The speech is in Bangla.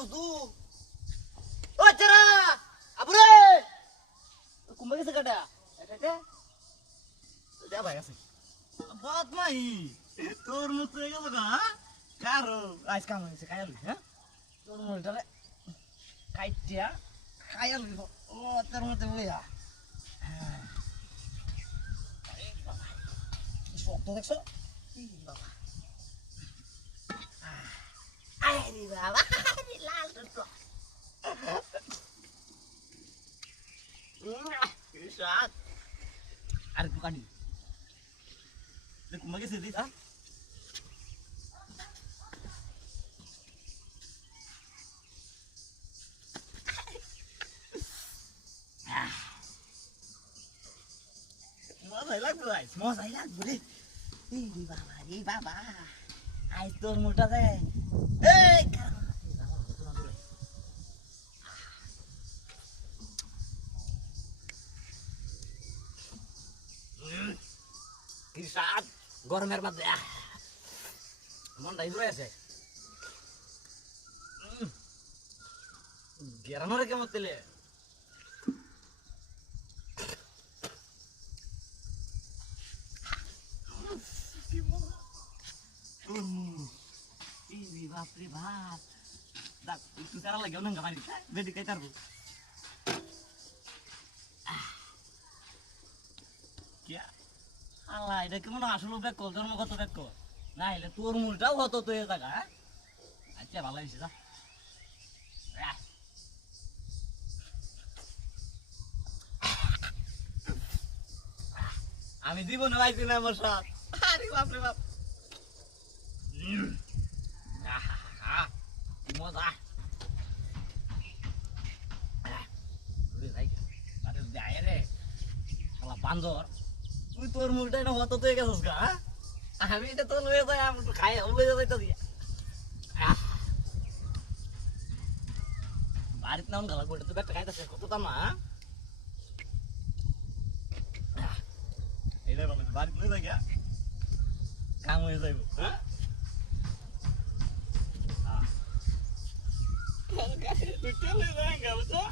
বুঝু ও চারা আবুরে কুম্বা গেছে কাটা এটা যা ভাই আছে বাত মাই তোর মত হয়ে গেল গা কারো আজ কাম হয়েছে খাইলি হ্যাঁ তোর মতটারে কাইটিয়া খাইলি ও তোর মত বইয়া হ্যাঁ শক্ত দেখছো বাবা আরে বাবা লাল তো Isat. Ada bukan di. Lihat kembali sedih ah. Mau saya lagu guys, mau saya lagu deh. Di baba. Ais tur muda deh. Isat, goromer banget ya. Mon dari dulu ya sih. Biar mana kamu tele. Ini bapri bap. Dak itu cara lagi orang nggak mandi. Bedi kaitar bu. Kia. আল্লাহ এটা কেমন আসলে ব্যাক কল তোর কত ব্যাক কল না হলে তোর মূলটাও হতো তো এ জায়গা আচ্ছা ভালো হয়েছে যা আমি দিব না পাইছি না আমার সাথ আরে বাপরে বাপ কি মজা রে শালা বান্দর তুই তোর মুখটাই না হতো তুই গেছিস গা আমি এটা তো লয়ে যাই আমি একটু খাই লয়ে যাই তো দিয়া বাড়িতে নাম গালা করে তুই একটা খাইতেছিস কত দাম না এইটাই বাবা বাড়িতে লয়ে যাই গা কাম হয়ে যাইব হ্যাঁ তুই চলে যাই গা বুঝছো